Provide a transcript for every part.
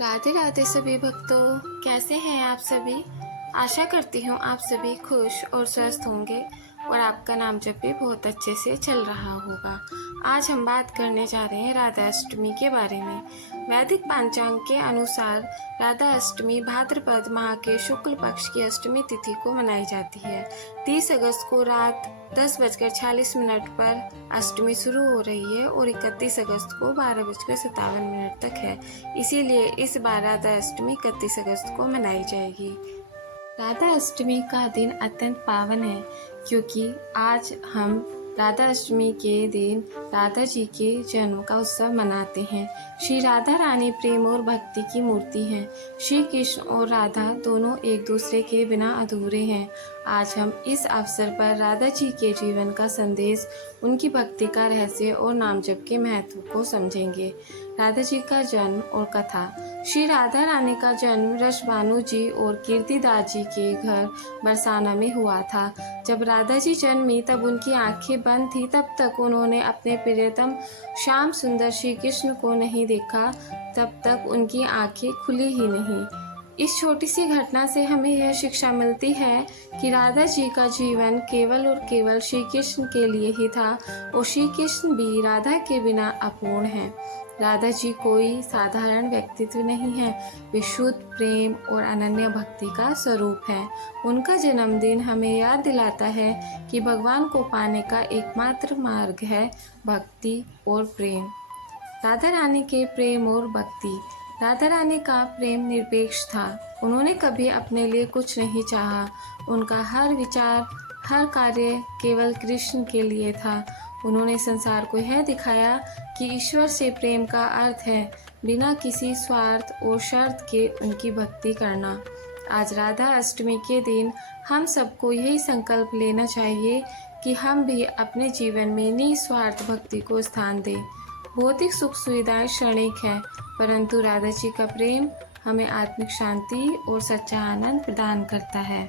राधे राधे सभी भक्तों, कैसे हैं आप सभी। आशा करती हूँ आप सभी खुश और स्वस्थ होंगे और आपका नाम जप भी बहुत अच्छे से चल रहा होगा। आज हम बात करने जा रहे हैं राधा अष्टमी के बारे में। वैदिक पंचांग के अनुसार राधा अष्टमी भाद्रपद माह के शुक्ल पक्ष की अष्टमी तिथि को मनाई जाती है। 30 अगस्त को रात 10:46 पर अष्टमी शुरू हो रही है और 31 अगस्त को 12:57 तक है। इसीलिए इस बार राधा अष्टमी 31 अगस्त को मनाई जाएगी। राधा अष्टमी का दिन अत्यंत पावन है क्योंकि आज हम राधा अष्टमी के दिन राधा जी के जन्म का उत्सव मनाते हैं। श्री राधा रानी प्रेम और भक्ति की मूर्ति हैं। श्री कृष्ण और राधा दोनों एक दूसरे के बिना अधूरे हैं। आज हम इस अवसर पर राधा जी के जीवन का संदेश, उनकी भक्ति का रहस्य और नाम जप के महत्व को समझेंगे। राधा जी का जन्म और कथा। श्री राधा रानी का जन्म रसभानु जी और कीर्तिदास जी के घर बरसाना में हुआ था। जब राधा जी जन्मी तब उनकी आंखें बंद थी। तब तक उन्होंने अपने प्रियतम श्याम सुंदर श्री कृष्ण को नहीं देखा। तब तक उनकी आंखें खुली ही नहीं। इस छोटी सी घटना से हमें यह शिक्षा मिलती है कि राधा जी का जीवन केवल और केवल श्री कृष्ण के लिए ही था और श्री कृष्ण भी राधा के बिना अपूर्ण हैं। राधा जी कोई साधारण व्यक्तित्व नहीं है, वे शुद्ध प्रेम और अनन्य भक्ति का स्वरूप है। उनका जन्मदिन हमें याद दिलाता है कि भगवान को पाने का एकमात्र मार्ग है भक्ति और प्रेम। राधा रानी के प्रेम और भक्ति। राधा रानी का प्रेम निरपेक्ष था। उन्होंने कभी अपने लिए कुछ नहीं चाहा। उनका हर विचार, हर कार्य केवल कृष्ण के लिए था। उन्होंने संसार को यह दिखाया कि ईश्वर से प्रेम का अर्थ है बिना किसी स्वार्थ और शर्त के उनकी भक्ति करना। आज राधा अष्टमी के दिन हम सबको यही संकल्प लेना चाहिए कि हम भी अपने जीवन में निस्वार्थ भक्ति को स्थान दें। भौतिक सुख सुविधाएं क्षणिक है, परंतु राधा जी का प्रेम हमें आत्मिक शांति और सच्चा आनंद प्रदान करता है।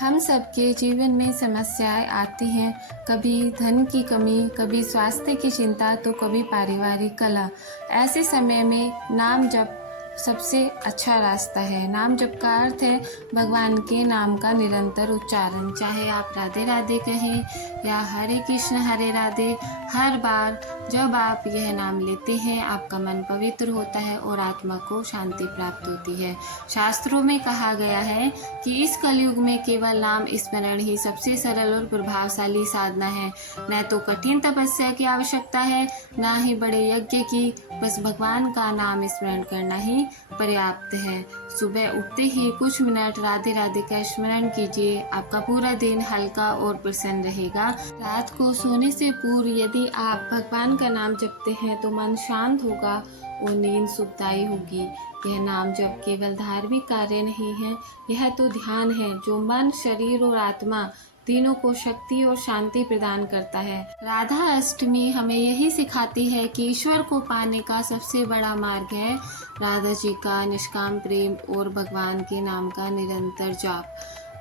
हम सबके जीवन में समस्याएं आती हैं, कभी धन की कमी, कभी स्वास्थ्य की चिंता, तो कभी पारिवारिक कलह। ऐसे समय में नाम जप सबसे अच्छा रास्ता है। नाम जप का अर्थ है भगवान के नाम का निरंतर उच्चारण। चाहे आप राधे राधे कहें या हरे कृष्ण हरे राधे, हर बार जब आप यह नाम लेते हैं आपका मन पवित्र होता है और आत्मा को शांति प्राप्त होती है। शास्त्रों में कहा गया है कि इस कलयुग में केवल नाम स्मरण ही सबसे सरल और प्रभावशाली साधना है। न तो कठिन तपस्या की आवश्यकता है, न ही बड़े यज्ञ की, बस भगवान का नाम स्मरण करना ही पर्याप्त है। सुबह उठते ही कुछ मिनट राधे राधे का स्मरण कीजिए, आपका पूरा दिन हल्का और प्रसन्न रहेगा। रात को सोने से पूर्व यदि आप भगवान का नाम जपते हैं तो मन शांत होगा और नींद सुखदायी होगी। यह नाम जप केवल धार्मिक कार्य नहीं है, यह तो ध्यान है जो मन, शरीर और आत्मा तीनों को शक्ति और शांति प्रदान करता है। राधा अष्टमी हमें यही सिखाती है कि ईश्वर को पाने का सबसे बड़ा मार्ग है राधा जी का निष्काम प्रेम और भगवान के नाम का निरंतर जाप।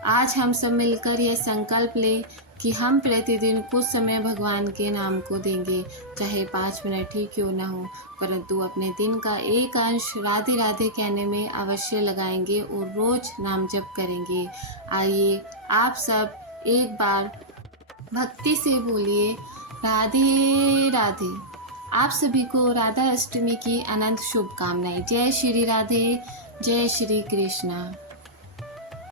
आज हम सब मिलकर यह संकल्प लें कि हम प्रतिदिन कुछ समय भगवान के नाम को देंगे, चाहे 5 मिनट ही क्यों न हो, परंतु अपने दिन का एक अंश राधे राधे कहने में अवश्य लगाएंगे और रोज नाम जप करेंगे। आइए आप सब एक बार भक्ति से बोलिए राधे राधे। आप सभी को राधा अष्टमी की अनंत शुभकामनाएं। जय श्री राधे, जय श्री कृष्णा।